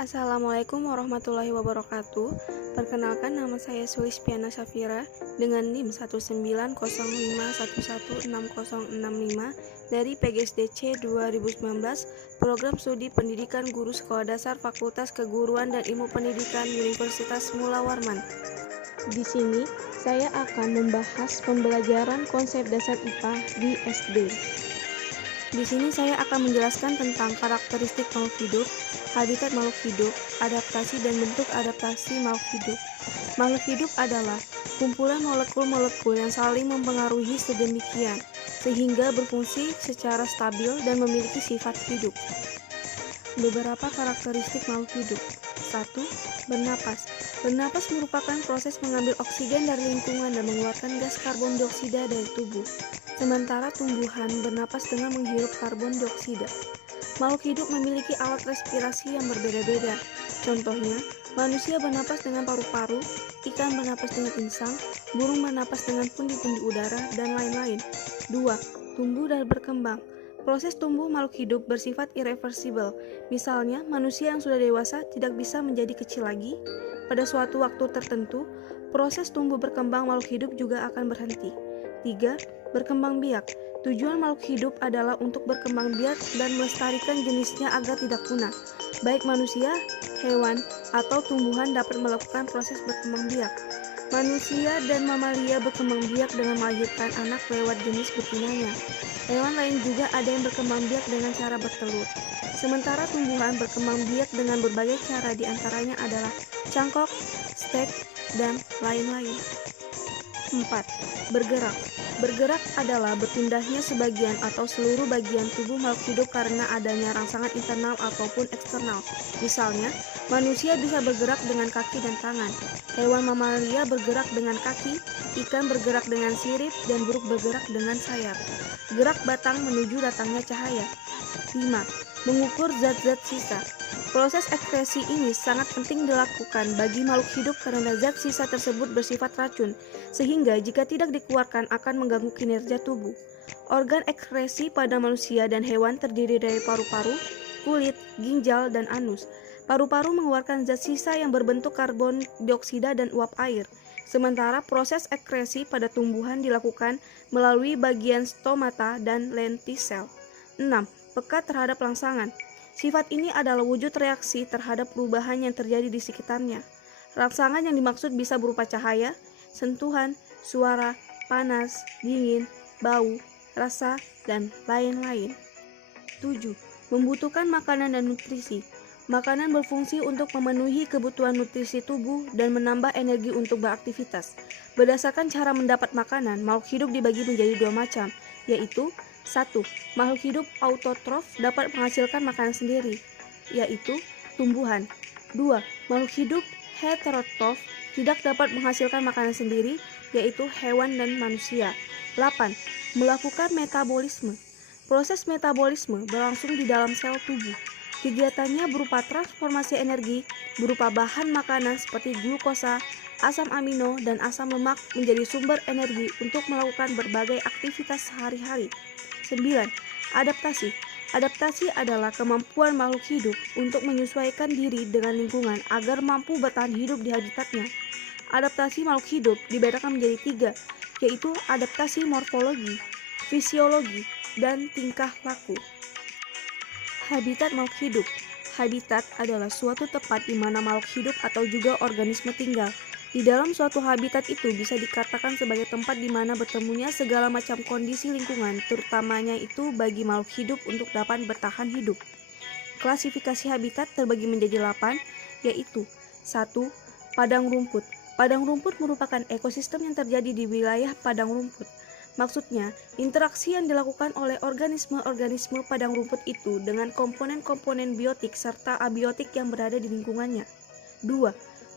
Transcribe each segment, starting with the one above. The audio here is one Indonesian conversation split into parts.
Assalamualaikum warahmatullahi wabarakatuh. Perkenalkan, nama saya Sulispiana Syafira dengan NIM 19051166065 dari PGSDC 2019, Program Studi Pendidikan Guru Sekolah Dasar Fakultas Keguruan dan Ilmu Pendidikan Universitas Mula Warman. Di sini saya akan membahas pembelajaran konsep dasar IPA di SD. Di sini saya akan menjelaskan tentang karakteristik makhluk hidup, habitat makhluk hidup, adaptasi dan bentuk adaptasi makhluk hidup. Makhluk hidup adalah kumpulan molekul-molekul yang saling mempengaruhi sedemikian sehingga berfungsi secara stabil dan memiliki sifat hidup. Beberapa karakteristik makhluk hidup. 1. Bernapas. Bernapas merupakan proses mengambil oksigen dari lingkungan dan mengeluarkan gas karbon dioksida dari tubuh. Sementara tumbuhan bernapas dengan menghirup karbon dioksida. Makhluk hidup memiliki alat respirasi yang berbeda-beda. Contohnya, manusia bernapas dengan paru-paru, ikan bernapas dengan insang, burung bernapas dengan pundi-pundi udara, dan lain-lain. 2. Tumbuh dan berkembang. Proses tumbuh makhluk hidup bersifat irreversibel. Misalnya, manusia yang sudah dewasa tidak bisa menjadi kecil lagi. Pada suatu waktu tertentu, proses tumbuh berkembang makhluk hidup juga akan berhenti. 3. Berkembang biak. Tujuan makhluk hidup adalah untuk berkembang biak dan melestarikan jenisnya agar tidak punah. Baik manusia, hewan, atau tumbuhan dapat melakukan proses berkembang biak. Manusia dan mamalia berkembang biak dengan melahirkan anak lewat jenis betinanya. Hewan lain juga ada yang berkembang biak dengan cara bertelur. Sementara tumbuhan berkembang biak dengan berbagai cara, diantaranya adalah cangkok, stek, dan lain-lain. 4. Bergerak. Bergerak adalah berpindahnya sebagian atau seluruh bagian tubuh makhluk hidup karena adanya rangsangan internal ataupun eksternal. Misalnya, manusia bisa bergerak dengan kaki dan tangan. Hewan mamalia bergerak dengan kaki, ikan bergerak dengan sirip, dan burung bergerak dengan sayap. Gerak batang menuju datangnya cahaya. 5. Mengukur zat-zat sisa. Proses ekskresi ini sangat penting dilakukan bagi makhluk hidup karena zat sisa tersebut bersifat racun, sehingga jika tidak dikeluarkan akan mengganggu kinerja tubuh. Organ ekskresi pada manusia dan hewan terdiri dari paru-paru, kulit, ginjal, dan anus. Paru-paru mengeluarkan zat sisa yang berbentuk karbon dioksida dan uap air. Sementara proses ekskresi pada tumbuhan dilakukan melalui bagian stomata dan lentisel. 6. Pekat terhadap rangsangan. Sifat ini adalah wujud reaksi terhadap perubahan yang terjadi di sekitarnya. Rangsangan yang dimaksud bisa berupa cahaya, sentuhan, suara, panas, dingin, bau, rasa, dan lain-lain. 7. Membutuhkan makanan dan nutrisi. Makanan berfungsi untuk memenuhi kebutuhan nutrisi tubuh dan menambah energi untuk beraktivitas. Berdasarkan cara mendapat makanan, makhluk hidup dibagi menjadi dua macam, yaitu 1. Makhluk hidup autotrof dapat menghasilkan makanan sendiri, yaitu tumbuhan. 2. Makhluk hidup heterotrof tidak dapat menghasilkan makanan sendiri, yaitu hewan dan manusia. 8. Melakukan metabolisme. Proses metabolisme berlangsung di dalam sel tubuh. Kegiatannya berupa transformasi energi berupa bahan makanan seperti glukosa, asam amino, dan asam lemak menjadi sumber energi untuk melakukan berbagai aktivitas sehari-hari. 9. Adaptasi. Adaptasi adalah kemampuan makhluk hidup untuk menyesuaikan diri dengan lingkungan agar mampu bertahan hidup di habitatnya. Adaptasi makhluk hidup dibedakan menjadi 3, yaitu adaptasi morfologi, fisiologi, dan tingkah laku. Habitat makhluk hidup. Habitat adalah suatu tempat di mana makhluk hidup atau juga organisme tinggal. Di dalam suatu habitat itu bisa dikatakan sebagai tempat di mana bertemunya segala macam kondisi lingkungan, terutamanya itu bagi makhluk hidup untuk dapat bertahan hidup. Klasifikasi habitat terbagi menjadi 8, yaitu 1. Padang rumput. Padang rumput merupakan ekosistem yang terjadi di wilayah padang rumput. Maksudnya, interaksi yang dilakukan oleh organisme-organisme padang rumput itu dengan komponen-komponen biotik serta abiotik yang berada di lingkungannya. 2.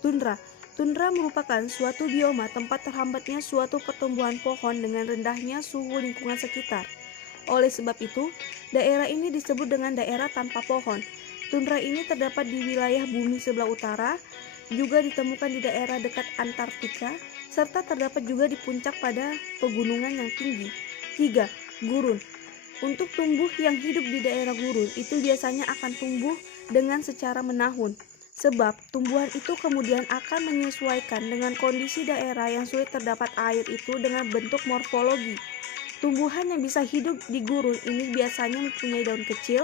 Tundra. Tundra merupakan suatu bioma tempat terhambatnya suatu pertumbuhan pohon dengan rendahnya suhu lingkungan sekitar. Oleh sebab itu, daerah ini disebut dengan daerah tanpa pohon. Tundra ini terdapat di wilayah bumi sebelah utara, juga ditemukan di daerah dekat Antartika, serta terdapat juga di puncak pada pegunungan yang tinggi. 3. Gurun. Untuk tumbuh yang hidup di daerah gurun itu biasanya akan tumbuh dengan secara menahun. Sebab tumbuhan itu kemudian akan menyesuaikan dengan kondisi daerah yang sulit terdapat air itu dengan bentuk morfologi. Tumbuhan yang bisa hidup di gurun ini biasanya mempunyai daun kecil,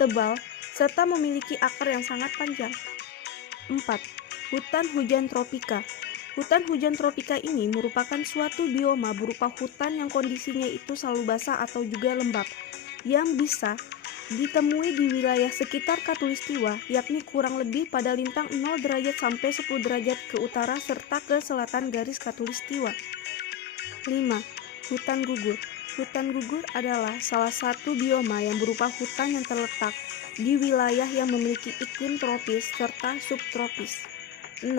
tebal, serta memiliki akar yang sangat panjang. 4. Hutan hujan tropika. Hutan hujan tropika ini merupakan suatu bioma berupa hutan yang kondisinya itu selalu basah atau juga lembab, yang bisa ditemui di wilayah sekitar Khatulistiwa, yakni kurang lebih pada lintang 0 derajat sampai 10 derajat ke utara serta ke selatan garis Khatulistiwa. 5. Hutan gugur. Hutan gugur adalah salah satu bioma yang berupa hutan yang terletak di wilayah yang memiliki iklim tropis serta subtropis. 6.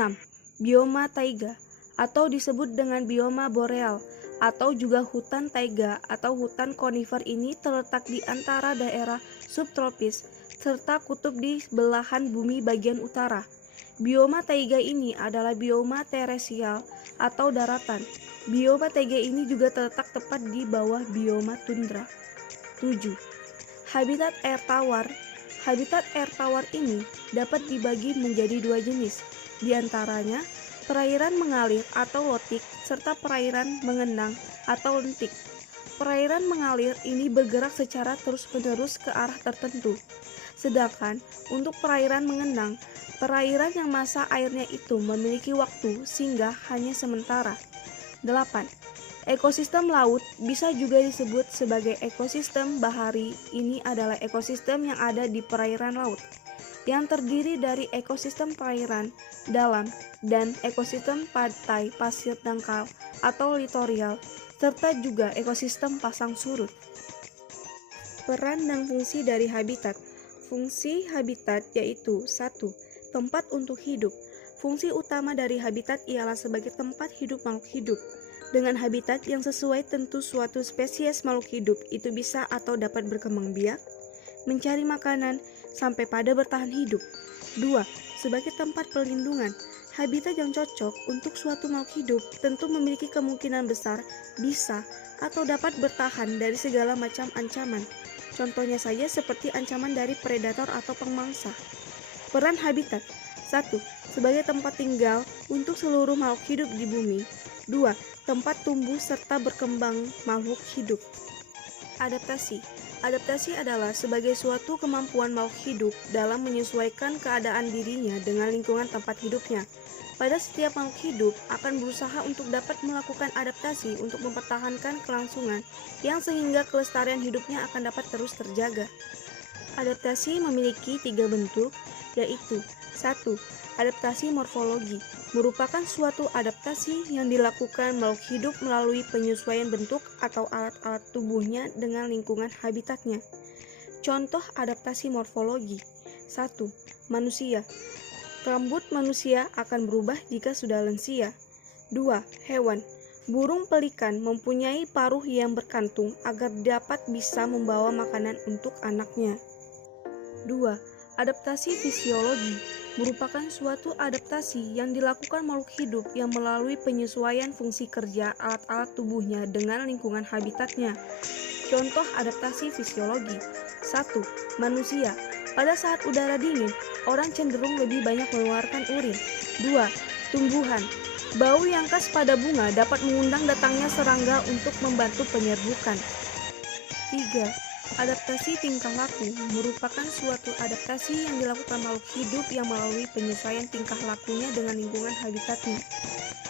Bioma taiga atau disebut dengan bioma boreal atau juga hutan taiga atau hutan konifer ini terletak di antara daerah subtropis serta kutub di belahan bumi bagian utara. Bioma taiga ini adalah bioma terrestrial atau daratan. Bioma taiga ini juga terletak tepat di bawah bioma tundra. 7. Habitat air tawar. Habitat air tawar ini dapat dibagi menjadi dua jenis, di antaranya perairan mengalir atau lotik, serta perairan mengenang atau lentik. Perairan mengalir ini bergerak secara terus-menerus ke arah tertentu. Sedangkan untuk perairan mengenang, perairan yang masa airnya itu memiliki waktu singgah hanya sementara. 8. Ekosistem laut bisa juga disebut sebagai ekosistem bahari. Ini adalah ekosistem yang ada di perairan laut, yang terdiri dari ekosistem perairan dalam dan ekosistem pantai pasir dangkal atau litorial, serta juga ekosistem pasang surut. Peran dan fungsi dari habitat. Fungsi habitat yaitu 1. Tempat untuk hidup. Fungsi utama dari habitat ialah sebagai tempat hidup makhluk hidup. Dengan habitat yang sesuai tentu suatu spesies makhluk hidup itu bisa atau dapat berkembang biak, mencari makanan, sampai pada bertahan hidup. 2. Sebagai tempat perlindungan. Habitat yang cocok untuk suatu makhluk hidup tentu memiliki kemungkinan besar bisa atau dapat bertahan dari segala macam ancaman. Contohnya saja seperti ancaman dari predator atau pemangsa. Peran habitat. 1. Sebagai tempat tinggal untuk seluruh makhluk hidup di bumi. 2. Tempat tumbuh serta berkembang makhluk hidup. Adaptasi. Adaptasi adalah sebagai suatu kemampuan makhluk hidup dalam menyesuaikan keadaan dirinya dengan lingkungan tempat hidupnya. Pada setiap makhluk hidup akan berusaha untuk dapat melakukan adaptasi untuk mempertahankan kelangsungan yang sehingga kelestarian hidupnya akan dapat terus terjaga. Adaptasi memiliki 3 bentuk, yaitu 1. Adaptasi morfologi merupakan suatu adaptasi yang dilakukan makhluk hidup melalui penyesuaian bentuk atau alat-alat tubuhnya dengan lingkungan habitatnya. Contoh adaptasi morfologi. 1. Manusia. Rambut manusia akan berubah jika sudah lansia. 2. Hewan. Burung pelikan mempunyai paruh yang berkantung agar dapat bisa membawa makanan untuk anaknya. 2. Adaptasi fisiologi merupakan suatu adaptasi yang dilakukan makhluk hidup yang melalui penyesuaian fungsi kerja alat-alat tubuhnya dengan lingkungan habitatnya. Contoh adaptasi fisiologi. 1. Manusia. Pada saat udara dingin, orang cenderung lebih banyak mengeluarkan urin. 2. Tumbuhan. Bau yang khas pada bunga dapat mengundang datangnya serangga untuk membantu penyerbukan. 3. Adaptasi tingkah laku merupakan suatu adaptasi yang dilakukan makhluk hidup yang melalui penyesuaian tingkah lakunya dengan lingkungan habitatnya.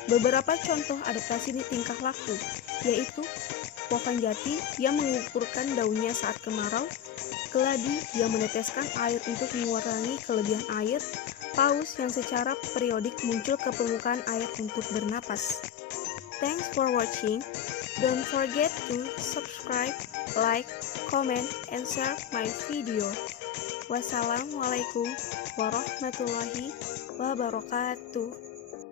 Beberapa contoh adaptasi di tingkah laku yaitu pohon jati yang mengukurkan daunnya saat kemarau, keladi yang meneteskan air untuk mengurangi kelebihan air, paus yang secara periodik muncul ke permukaan air untuk bernapas. Thanks for watching. Don't forget to subscribe, like, comment, and share my video. Wassalamualaikum warahmatullahi wabarakatuh.